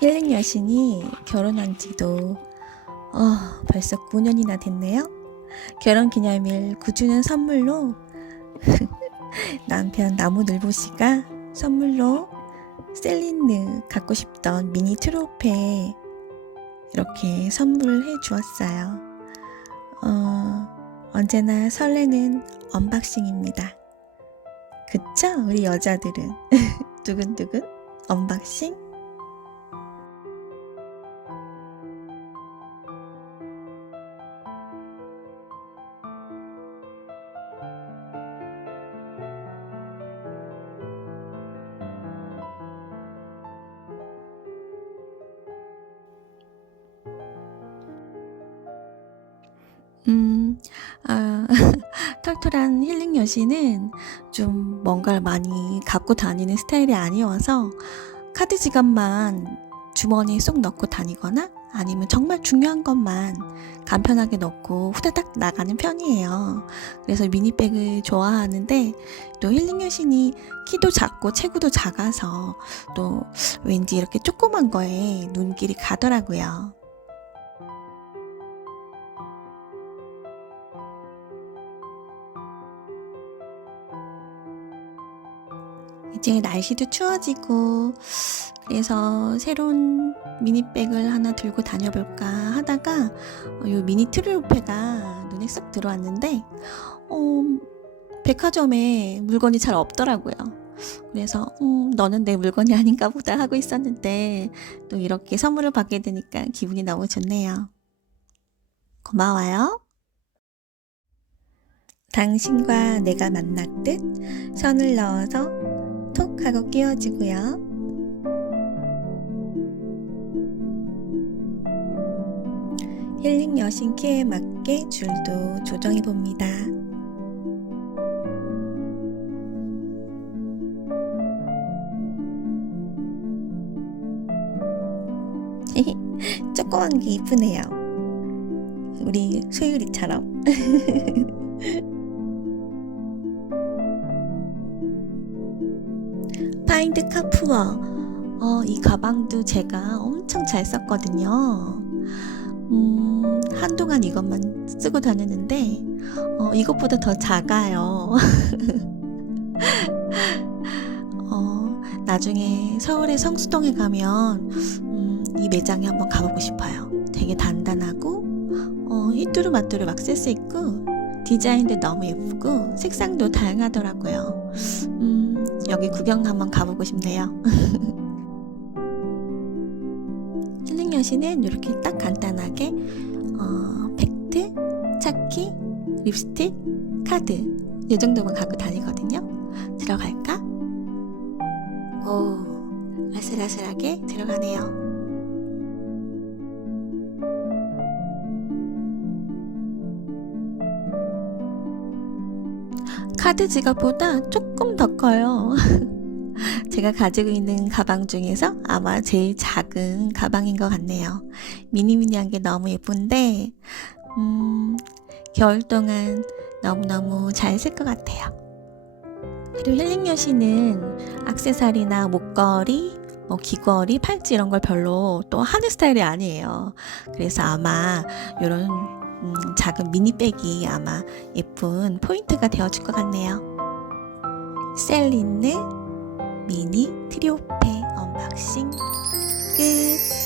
힐링 여신이 결혼한 지도 어, 벌써 9년이나 됐네요. 결혼 기념일 9주년 선물로 남편 나무늘보 씨가 선물로 셀린느 갖고 싶던 미니 트로페 이렇게 선물을 해 주었어요. 어, 언제나 설레는 언박싱입니다. 그쵸? 우리 여자들은. 두근두근 언박싱? 음, 아, 털털한 힐링 여신은 좀 뭔가를 많이 갖고 다니는 스타일이 아니어서 카드 지갑만 주머니에 쏙 넣고 다니거나 아니면 정말 중요한 것만 간편하게 넣고 후다닥 나가는 편이에요. 그래서 미니백을 좋아하는데 또 힐링 여신이 키도 작고 체구도 작아서 또 왠지 이렇게 조그만 거에 눈길이 가더라고요. 이제 날씨도 추워지고 그래서 새로운 미니백을 하나 들고 다녀볼까 하다가 어, 요 미니 트리오페가 눈에 쏙 들어왔는데 어, 백화점에 물건이 잘 없더라고요. 그래서 음, 너는 내 물건이 아닌가 보다 하고 있었는데 또 이렇게 선물을 받게 되니까 기분이 너무 좋네요. 고마워요. 당신과 내가 만났듯 선을 넣어서 톡 하고 끼워주고요. 힐링 여신 키에 맞게 줄도 조정해 봅니다. 조그만 게 이쁘네요. 우리 소율이처럼. 파인드 카푸어. 어, 이 가방도 제가 엄청 잘 썼거든요. 음, 한동안 이것만 쓰고 다녔는데, 어, 이것보다 더 작아요. 어, 나중에 서울의 성수동에 가면, 음, 이 매장에 한번 가보고 싶어요. 되게 단단하고, 어, 히뚜루마뚜루 막 쓸 수 있고, 디자인도 너무 예쁘고, 색상도 다양하더라고요. 음, 여기 구경 한번 가보고 싶네요. 힐링 여신은 이렇게 딱 간단하게 어, 팩트, 차키, 립스틱, 카드 이 정도만 갖고 다니거든요. 들어갈까? 오, 아슬아슬하게 들어가네요. 카드 지갑보다 조금 더 커요. 제가 가지고 있는 가방 중에서 아마 제일 작은 가방인 것 같네요. 미니미니한 게 너무 예쁜데, 음, 겨울 동안 너무너무 잘 쓸 것 같아요. 그리고 힐링 여신은 악세사리나 목걸이, 뭐 귀걸이, 팔찌 이런 걸 별로 또 하는 스타일이 아니에요. 그래서 아마 이런 음, 작은 미니백이 아마 예쁜 포인트가 되어줄 것 같네요. 셀린느 미니 트리오페 언박싱 끝!